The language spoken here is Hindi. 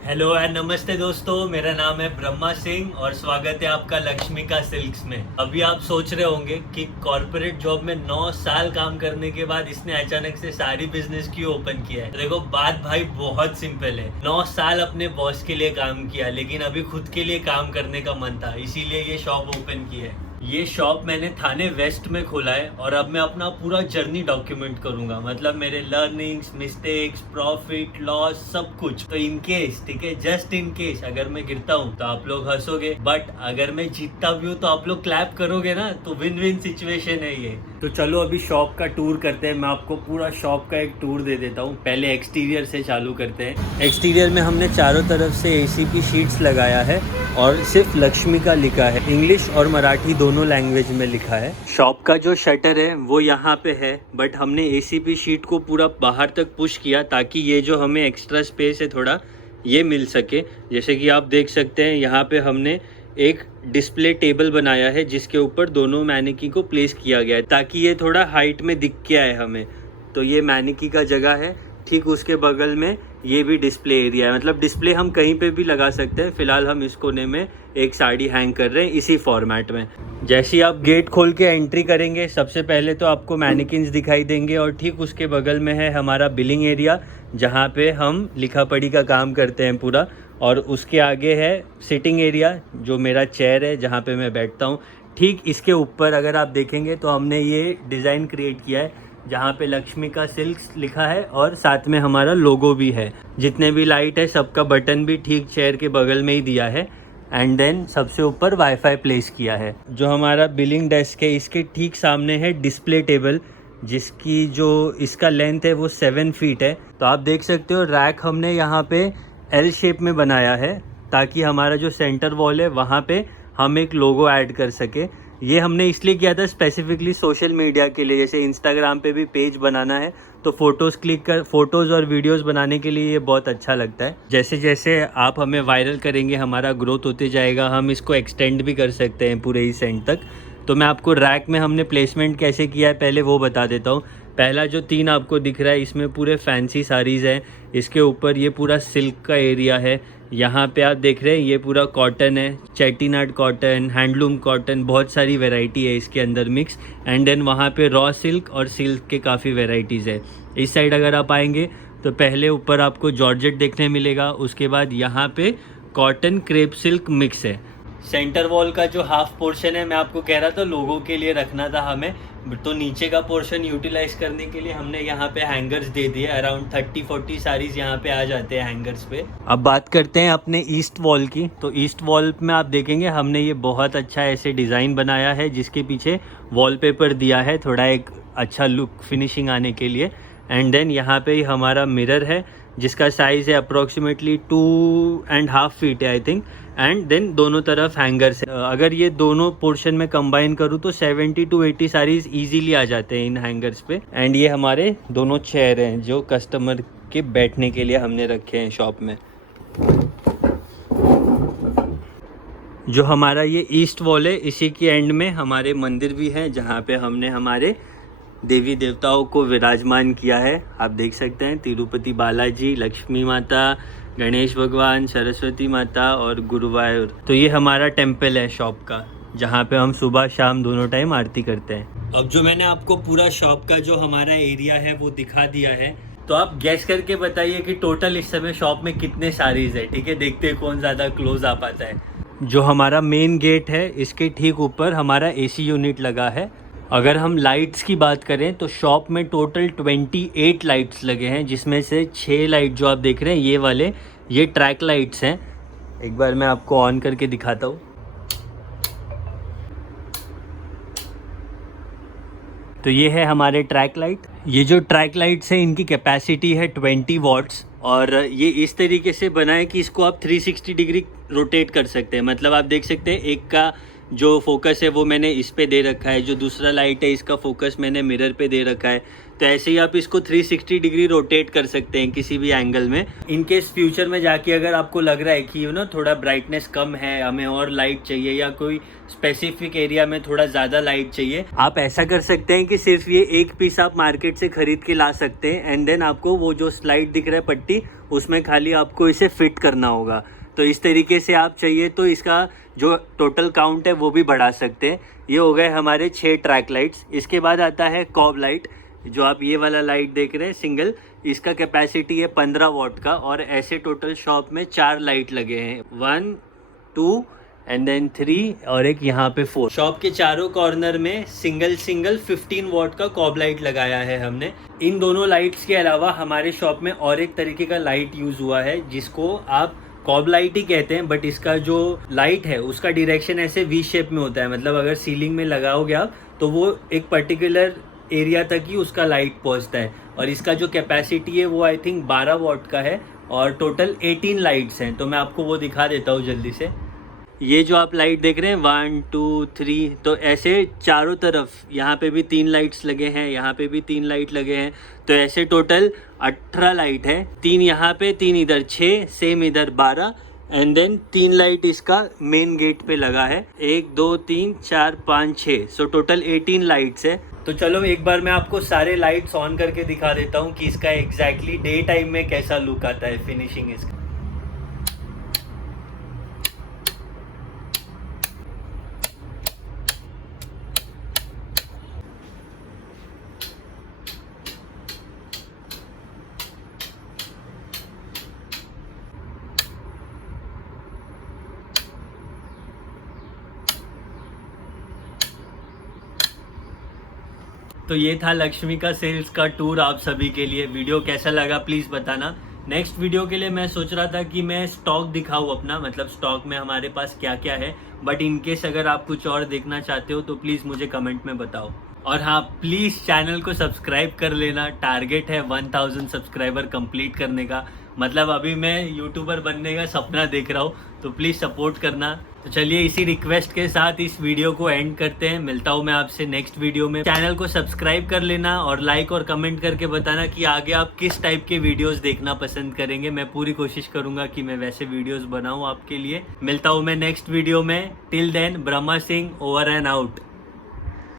हेलो एंड नमस्ते दोस्तों, मेरा नाम है ब्रह्मा सिंह और स्वागत है आपका लक्ष्मिका सिल्क्स में। अभी आप सोच रहे होंगे कि कॉर्पोरेट जॉब में 9 साल काम करने के बाद इसने अचानक से सारी बिजनेस क्यों ओपन किया है। तो देखो, बात भाई बहुत सिंपल है। 9 साल अपने बॉस के लिए काम किया, लेकिन अभी खुद के लिए काम करने का मन था, इसीलिए ये शॉप ओपन की है। ये शॉप मैंने थाने वेस्ट में खोला है और अब मैं अपना पूरा जर्नी डॉक्यूमेंट करूंगा, मतलब मेरे लर्निंग्स, मिस्टेक्स, प्रॉफिट, लॉस, सब कुछ। तो इन केस, ठीक है, जस्ट इन केस अगर मैं गिरता हूँ तो आप लोग हंसोगे, बट अगर मैं जीतता भी हूँ तो आप लोग क्लैप करोगे ना। तो विन विन सिचुएशन है ये। तो चलो अभी शॉप का टूर करते हैं। मैं आपको पूरा शॉप का एक टूर दे देता हूँ। पहले एक्सटीरियर से चालू करते हैं। एक्सटीरियर में हमने चारों तरफ से एसीपी शीट्स लगाया है और सिर्फ लक्ष्मिका लिखा है। इंग्लिश और मराठी दोनों लैंग्वेज में लिखा है। शॉप का जो शटर है वो यहाँ पे है, बट हमने एसीपी शीट को पूरा बाहर तक पुश किया ताकि ये जो हमें एक्स्ट्रा स्पेस है थोड़ा ये मिल सके। जैसे कि आप देख सकते हैं यहाँ पे हमने एक डिस्प्ले टेबल बनाया है जिसके ऊपर दोनों मैनिकी को प्लेस किया गया है ताकि ये थोड़ा हाइट में दिख के आए हमें। तो ये मैनिकी का जगह है। ठीक उसके बगल में ये भी डिस्प्ले एरिया है, मतलब डिस्प्ले हम कहीं पे भी लगा सकते हैं। फिलहाल हम इस कोने में एक साड़ी हैंग कर रहे हैं इसी फॉर्मेट में। जैसे ही आप गेट खोल के एंट्री करेंगे, सबसे पहले तो आपको मैनिकिन्स दिखाई देंगे और ठीक उसके बगल में है हमारा बिलिंग एरिया जहाँ पे हम लिखा पढ़ी का काम करते हैं पूरा। और उसके आगे है सिटिंग एरिया, जो मेरा चेयर है जहाँ पे मैं बैठता हूँ। ठीक इसके ऊपर अगर आप देखेंगे तो हमने ये डिज़ाइन क्रिएट किया है जहाँ पे लक्ष्मिका सिल्क्स लिखा है और साथ में हमारा लोगो भी है। जितने भी लाइट है सबका बटन भी ठीक चेयर के बगल में ही दिया है। एंड देन सबसे ऊपर वाईफाई प्लेस किया है। जो हमारा बिलिंग डेस्क है इसके ठीक सामने है डिस्प्ले टेबल, जिसकी जो इसका लेंथ है वो 7 फीट है। तो आप देख सकते हो रैक हमने यहाँ पे एल शेप में बनाया है ताकि हमारा जो सेंटर वॉल है वहाँ पे हम एक लोगो ऐड कर सके। ये हमने इसलिए किया था स्पेसिफिकली सोशल मीडिया के लिए। जैसे इंस्टाग्राम पे भी पेज बनाना है तो फोटोज़ और वीडियोस बनाने के लिए ये बहुत अच्छा लगता है। जैसे जैसे आप हमें वायरल करेंगे हमारा ग्रोथ होते जाएगा, हम इसको एक्सटेंड भी कर सकते हैं पूरे इस एंड तक। तो मैं आपको रैक में हमने प्लेसमेंट कैसे किया है पहले वो बता देता हूँ। पहला जो 3 आपको दिख रहा है इसमें पूरे फैंसी साड़ीज़ हैं। इसके ऊपर ये पूरा सिल्क का एरिया है। यहाँ पे आप देख रहे हैं ये पूरा कॉटन है, चेटीनाड कॉटन, हैंडलूम कॉटन, बहुत सारी वैरायटी है इसके अंदर मिक्स। एंड देन वहाँ पे रॉ सिल्क और सिल्क के काफ़ी वैरायटीज़ है। इस साइड अगर आप आएंगे तो पहले ऊपर आपको जॉर्जेट देखने मिलेगा, उसके बाद यहाँ पे कॉटन क्रेप सिल्क मिक्स है। सेंटर वॉल का जो हाफ पोर्शन है मैं आपको कह रहा था लोगों के लिए रखना था हमें, तो नीचे का पोर्शन यूटिलाइज करने के लिए हमने यहाँ पे हैंगर्स दे दिए। अराउंड 30-40 साड़ीज यहाँ पे आ जाते हैं हैंगर्स पे। अब बात करते हैं अपने ईस्ट वॉल की। तो ईस्ट वॉल में आप देखेंगे हमने ये बहुत अच्छा ऐसे डिज़ाइन बनाया है जिसके पीछे वॉलपेपर दिया है थोड़ा एक अच्छा लुक फिनिशिंग आने के लिए। एंड देन यहाँ पे ही हमारा मिरर है जिसका साइज़ है अप्रोक्सीमेटली 2.5 फीट है आई थिंक। एंड देन दोनों तरफ हैंगर्स है। अगर ये दोनों पोर्शन में कंबाइन करूँ तो 70 to 80 साड़ीज इजीली आ जाते हैं इन हैंगर्स पे। एंड ये हमारे दोनों चेयर हैं जो कस्टमर के बैठने के लिए हमने रखे हैं शॉप में। जो हमारा ये ईस्ट वॉल है इसी के एंड में हमारे मंदिर भी है जहाँ पे हमने हमारे देवी देवताओं को विराजमान किया है। आप देख सकते हैं तिरुपति बालाजी, लक्ष्मी माता, गणेश भगवान, सरस्वती माता और गुरुवायूर। तो ये हमारा टेम्पल है शॉप का जहाँ पे हम सुबह शाम दोनों टाइम आरती करते हैं। अब जो मैंने आपको पूरा शॉप का जो हमारा एरिया है वो दिखा दिया है, तो आप गैस करके बताइए कि टोटल इस समय शॉप में कितने साड़ीज है। ठीक है, देखते हैं कौन ज़्यादा क्लोज आ पाता है। जो हमारा मेन गेट है इसके ठीक ऊपर हमारा एसी यूनिट लगा है। अगर हम लाइट्स की बात करें तो शॉप में टोटल 28 लाइट्स लगे हैं, जिसमें से 6 लाइट जो आप देख रहे हैं ये वाले ये ट्रैक लाइट्स हैं। एक बार मैं आपको ऑन करके दिखाता हूँ। तो ये है हमारे ट्रैक लाइट। ये जो ट्रैक लाइट्स हैं इनकी कैपेसिटी है 20 वॉट्स और ये इस तरीके से बना है कि इसको आप 360 डिग्री रोटेट कर सकते हैं। मतलब आप देख सकते हैं एक का जो फोकस है वो मैंने इस पे दे रखा है, जो दूसरा लाइट है इसका फोकस मैंने मिरर पे दे रखा है, तो ऐसे ही आप इसको 360 डिग्री रोटेट कर सकते हैं किसी भी एंगल में। इन केस फ्यूचर में जाके अगर आपको लग रहा है कि थोड़ा ब्राइटनेस कम है, हमें और लाइट चाहिए या कोई स्पेसिफिक एरिया में थोड़ा ज़्यादा लाइट चाहिए, आप ऐसा कर सकते हैं कि सिर्फ ये एक पीस आप मार्केट से खरीद के ला सकते हैं एंड देन आपको वो जो स्लाइड दिख रहा है पट्टी, उसमें खाली आपको इसे फिट करना होगा। तो इस तरीके से आप चाहिए तो इसका जो टोटल काउंट है वो भी बढ़ा सकते हैं। ये हो गए हमारे 6 ट्रैक लाइट्स। इसके बाद आता है कॉब लाइट, जो आप ये वाला लाइट देख रहे हैं सिंगल, इसका कैपेसिटी है 15 वॉट का और ऐसे टोटल शॉप में 4 लाइट लगे हैं, 1 2 एंड देन 3 और एक यहाँ पे 4। शॉप के चारों कॉर्नर में सिंगल 15 वॉट का कॉब लाइट लगाया है हमने। इन दोनों लाइट्स के अलावा हमारे शॉप में और एक तरीके का लाइट यूज हुआ है जिसको आप कॉब लाइट ही कहते हैं, बट इसका जो लाइट है उसका डायरेक्शन ऐसे वी शेप में होता है। मतलब अगर सीलिंग में लगाओगे आप तो वो एक पर्टिकुलर एरिया तक ही उसका लाइट पहुंचता है और इसका जो कैपेसिटी है वो आई थिंक 12 वॉट का है और टोटल 18 लाइट्स हैं। तो मैं आपको वो दिखा देता हूँ जल्दी से। ये जो आप लाइट देख रहे हैं 1 2 3, तो ऐसे चारों तरफ यहाँ पे भी 3 लाइट्स लगे हैं, यहाँ पे भी 3 लाइट लगे हैं, तो ऐसे टोटल 18 लाइट है। 3 यहाँ पे, 3 इधर, 6 सेम इधर 12 एंड देन 3 लाइट इसका मेन गेट पे लगा है, 1 2 3 4 5 6, सो टोटल 18 लाइट्स है। तो चलो एक बार मैं आपको सारे लाइट्स ऑन करके दिखा देता हूँ कि इसका एग्जैक्टली डे टाइम में कैसा लुक आता है, फिनिशिंग इसका। तो ये था लक्ष्मिका सेल्स का टूर आप सभी के लिए। वीडियो कैसा लगा प्लीज़ बताना। नेक्स्ट वीडियो के लिए मैं सोच रहा था कि मैं स्टॉक दिखाऊँ अपना, मतलब स्टॉक में हमारे पास क्या क्या है, बट इन केस अगर आप कुछ और देखना चाहते हो तो प्लीज़ मुझे कमेंट में बताओ। और हाँ, प्लीज़ चैनल को सब्सक्राइब कर लेना। टारगेट है 1000 सब्सक्राइबर कंप्लीट करने का। मतलब अभी मैं यूट्यूबर बनने का सपना देख रहा हूँ, तो प्लीज़ सपोर्ट करना। तो चलिए इसी रिक्वेस्ट के साथ इस वीडियो को एंड करते हैं। मिलता हूँ मैं आपसे नेक्स्ट वीडियो में। चैनल को सब्सक्राइब कर लेना और लाइक और कमेंट करके बताना कि आगे आप किस टाइप के वीडियोस देखना पसंद करेंगे। मैं पूरी कोशिश करूँगा कि मैं वैसे वीडियोस बनाऊँ आपके लिए। मिलता हूँ मैं नेक्स्ट वीडियो में। Till then, Brahma Singh over and out.